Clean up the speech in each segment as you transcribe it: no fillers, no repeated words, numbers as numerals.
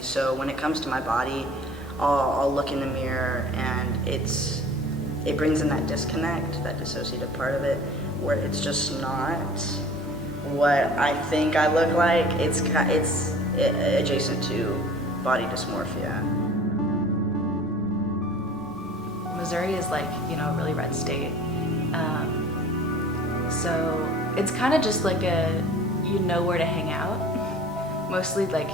So when it comes to my body, I'll look in the mirror and it brings in that disconnect, that dissociative part of it, where it's just not what I think I look like. It's adjacent to body dysmorphia. Missouri is like, a really red state. So it's kind of just like you know where to hang out. Mostly like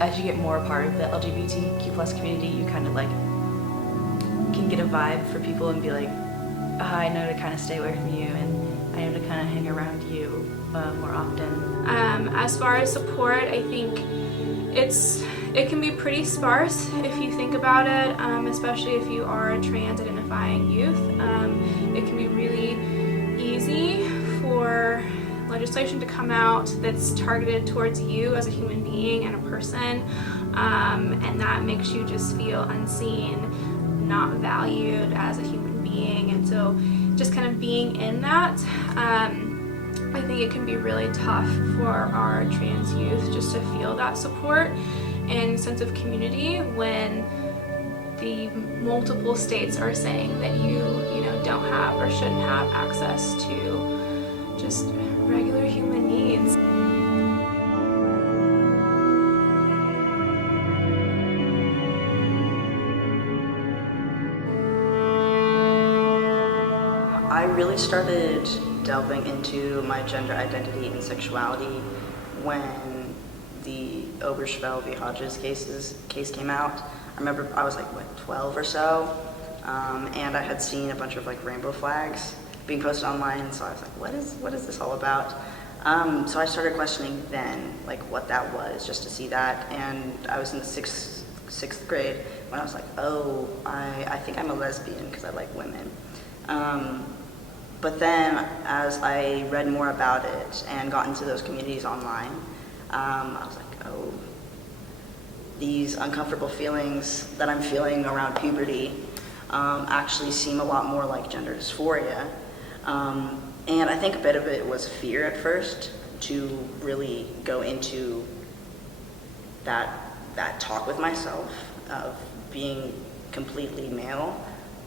as you get more a part of the LGBTQ plus community, you kind of like can get a vibe for people and be like, I know to kind of stay away from you, and I know to kind of hang around you more often. As far as support, I think it can be pretty sparse if you think about it, especially if you are a trans identifying youth. It can be really easy for legislation to come out that's targeted towards you as a human being and a person, and that makes you just feel unseen, not valued as a human being. And so just kind of being in that, I think it can be really tough for our trans youth just to feel that support and sense of community when the multiple states are saying that you don't have or shouldn't have access to just regular human needs. I really started delving into my gender identity and sexuality when the Obergefell v. Hodges case came out. I remember I was like, 12 or so, and I had seen a bunch of like rainbow flags being posted online, so I was like, what is this all about? So I started questioning then, like what that was, just to see that, and I was in the sixth grade when I was like, oh, I think I'm a lesbian because I like women. But then as I read more about it and got into those communities online, I was like, oh, these uncomfortable feelings that I'm feeling around puberty actually seem a lot more like gender dysphoria. And I think a bit of it was fear at first to really go into that talk with myself of being completely male.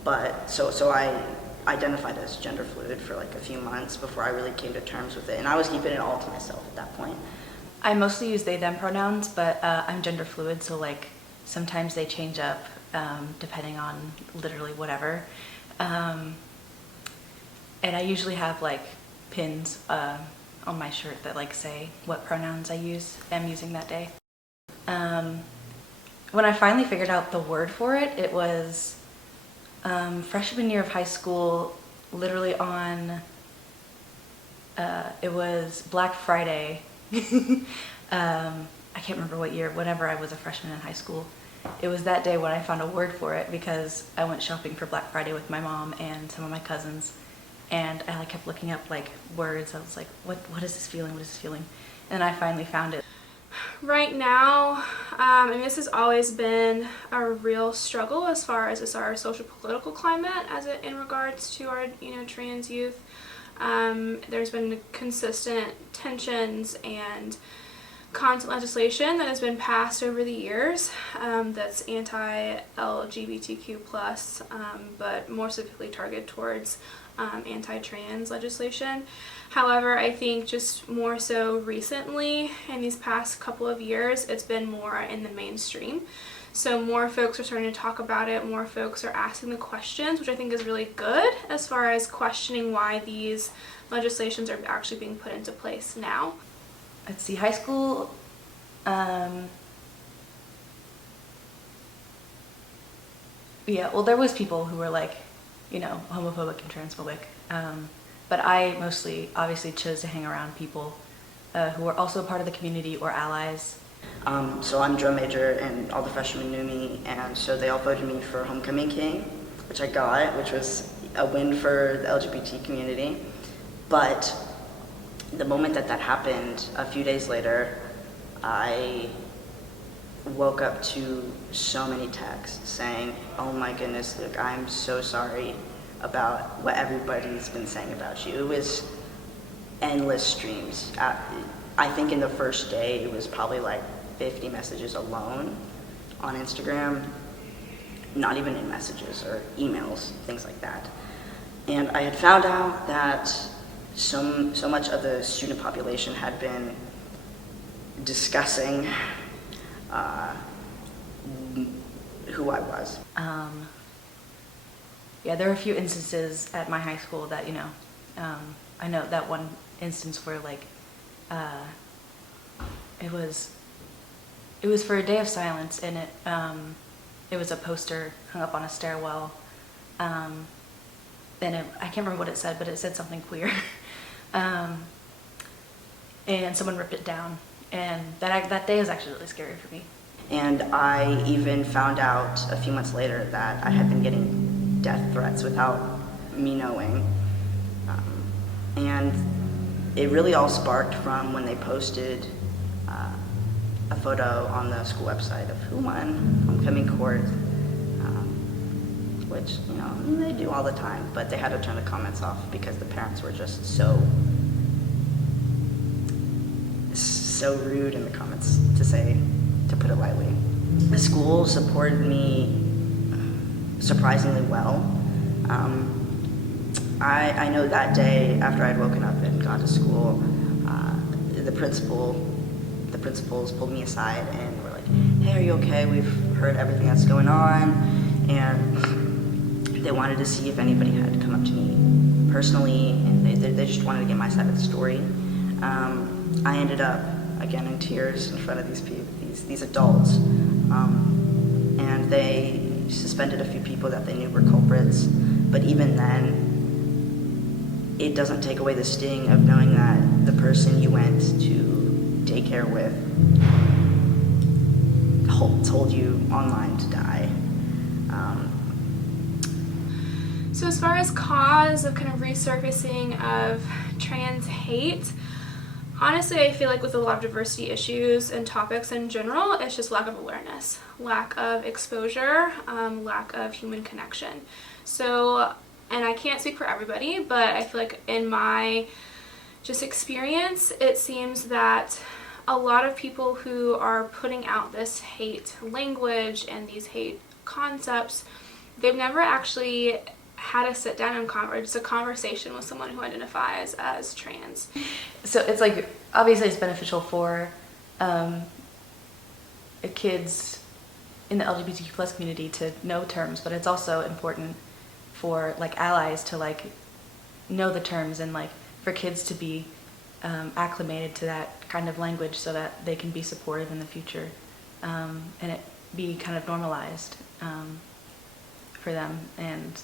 But so I identified as gender fluid for like a few months before I really came to terms with it, and I was keeping it all to myself at that point. I mostly use they them pronouns, but I'm gender fluid, so like sometimes they change up depending on literally whatever. And I usually have like pins on my shirt that like say what pronouns am using that day. When I finally figured out the word for it, it was freshman year of high school, literally on, it was Black Friday. I can't remember what year, whenever I was a freshman in high school. It was that day when I found a word for it because I went shopping for Black Friday with my mom and some of my cousins, and I like kept looking up like words. I was like, what is this feeling? What is this feeling? And I finally found it. Right now, this has always been a real struggle as far as our social political climate in regards to our trans youth. There's been consistent tensions and constant legislation that has been passed over the years that's anti-LGBTQ+, but more specifically targeted towards anti-trans legislation. However, I think just more so recently, in these past couple of years, it's been more in the mainstream. So more folks are starting to talk about it, more folks are asking the questions, which I think is really good as far as questioning why these legislations are actually being put into place now. Let's see, high school, yeah, well, there was people who were like, homophobic and transphobic, but I mostly obviously chose to hang around people who were also part of the community or allies. So I'm drum major, and all the freshmen knew me, and so they all voted me for Homecoming King, which I got, which was a win for the LGBT community. But the moment that happened, a few days later, I woke up to so many texts saying, oh my goodness, Luke, I'm so sorry about what everybody's been saying about you. It was endless streams. I think in the first day, it was probably like 50 messages alone on Instagram, not even in messages or emails, things like that. And I had found out that so much of the student population had been discussing who I was. Yeah, there are a few instances at my high school that, I know that one instance where like, it was for a day of silence, and it was a poster hung up on a stairwell, and I can't remember what it said, but it said something queer, and someone ripped it down, and that day was actually really scary for me. And I even found out a few months later that I had been getting death threats without me knowing. And it really all sparked from when they posted a photo on the school website of who won homecoming court, which, they do all the time, but they had to turn the comments off because the parents were just so rude in the comments, to put it lightly. The school supported me surprisingly well. I know that day after I'd woken up and gone to school, the principals pulled me aside and were like, "Hey, are you okay? We've heard everything that's going on," and they wanted to see if anybody had come up to me personally, and they just wanted to get my side of the story. I ended up again in tears in front of these adults, and they suspended a few people that they knew were culprits. But even then, it doesn't take away the sting of knowing that the person you went to daycare with told you online to die. So as far as cause of kind of resurfacing of trans hate, honestly, I feel like with a lot of diversity issues and topics in general, it's just lack of awareness, lack of exposure, lack of human connection. So, and I can't speak for everybody, but I feel like in my just experience, it seems that a lot of people who are putting out this hate language and these hate concepts, they've never actually had a sit down and just a conversation with someone who identifies as trans. So it's like, obviously it's beneficial for kids in the LGBTQ plus community to know terms, but it's also important for like allies to like know the terms, and like for kids to be acclimated to that kind of language so that they can be supportive in the future, and it be kind of normalized for them, and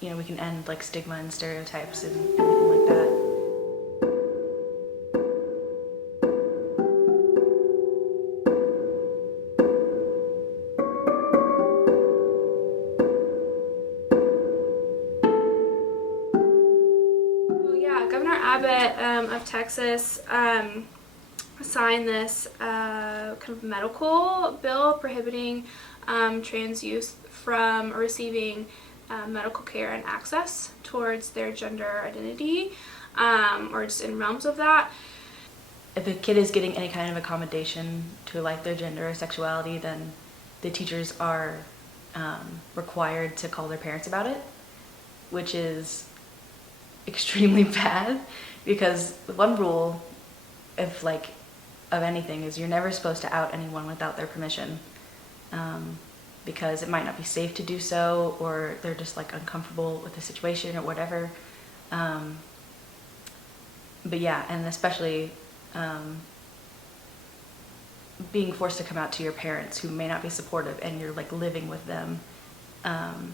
we can end like stigma and stereotypes and everything like that. Governor Abbott of Texas signed this kind of medical bill prohibiting trans youth from receiving medical care and access towards their gender identity, or just in realms of that. If a kid is getting any kind of accommodation to like their gender or sexuality, then the teachers are required to call their parents about it, which is extremely bad, because one rule of anything is you're never supposed to out anyone without their permission, because it might not be safe to do so, or they're just like uncomfortable with the situation or whatever. But yeah, and especially being forced to come out to your parents who may not be supportive, and you're like living with them, and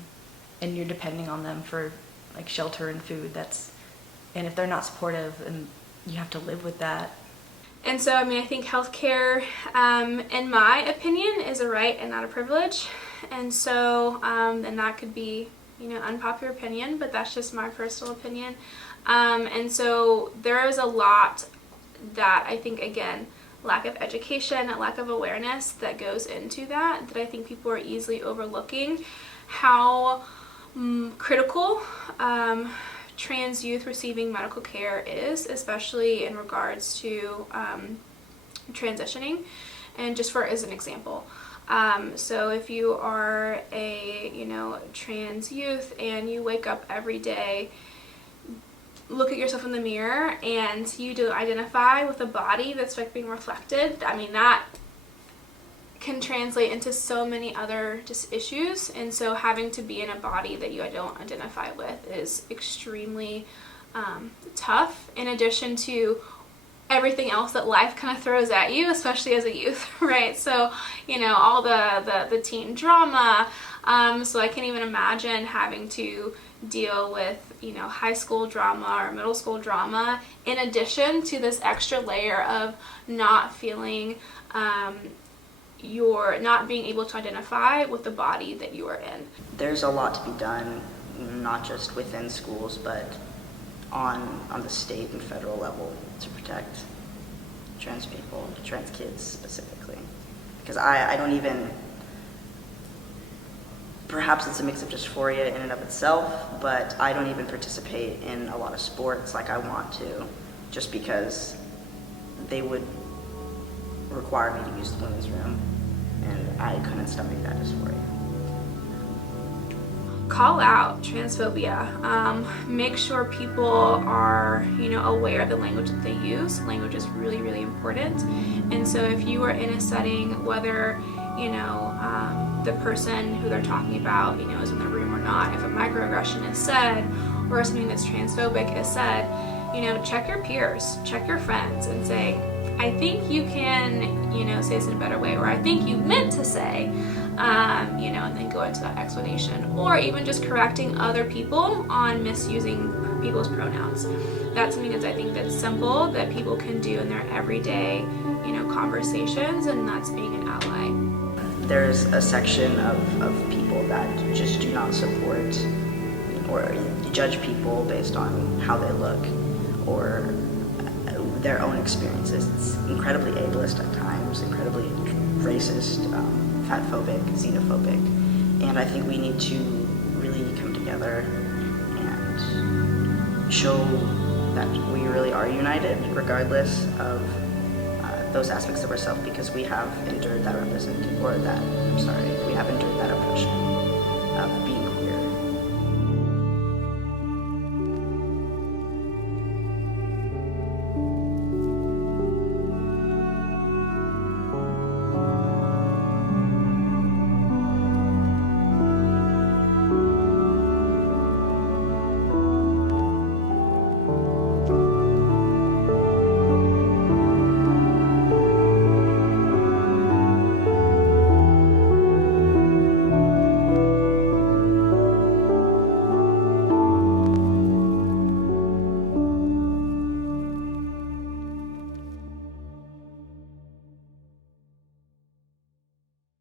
you're depending on them for like shelter and food. And if they're not supportive, and you have to live with that. And so, I think healthcare, in my opinion, is a right and not a privilege. And so, and that could be, unpopular opinion, but that's just my personal opinion. And so there is a lot that I think, again, lack of education, lack of awareness that goes into that I think people are easily overlooking how critical trans youth receiving medical care is, especially in regards to transitioning. And just as an example, so if you are a, trans youth and you wake up every day, look at yourself in the mirror and you do identify with a body that's like being reflected, I mean, that can translate into so many other just issues. And so having to be in a body that you don't identify with is extremely tough, in addition to everything else that life kind of throws at you, especially as a youth, right? So, all the teen drama. So I can't even imagine having to deal with, high school drama or middle school drama, in addition to this extra layer of not feeling, you're not being able to identify with the body that you are in. There's a lot to be done, not just within schools, but on the state and federal level to protect trans people, trans kids specifically. Because I don't even, perhaps it's a mix of dysphoria in and of itself, but I don't even participate in a lot of sports like I want to, just because they would require me to use the women's room, and I couldn't stomach that dysphoria. Call out transphobia. Make sure people are, aware of the language that they use. Language is really, really important. And so if you are in a setting, whether, the person who they're talking about, is in the room or not, if a microaggression is said or something that's transphobic is said, check your peers, check your friends and say, I think you can, say this in a better way, or I think you meant to say, and then go into that explanation, or even just correcting other people on misusing people's pronouns. That's something I think that's simple, that people can do in their everyday, conversations, and that's being an ally. There's a section of people that just do not support or judge people based on how they look or their own experiences. It's incredibly ableist at times, incredibly racist, fatphobic, xenophobic, and I think we need to really come together and show that we really are united regardless of those aspects of ourselves, because we have endured that we have endured that oppression of being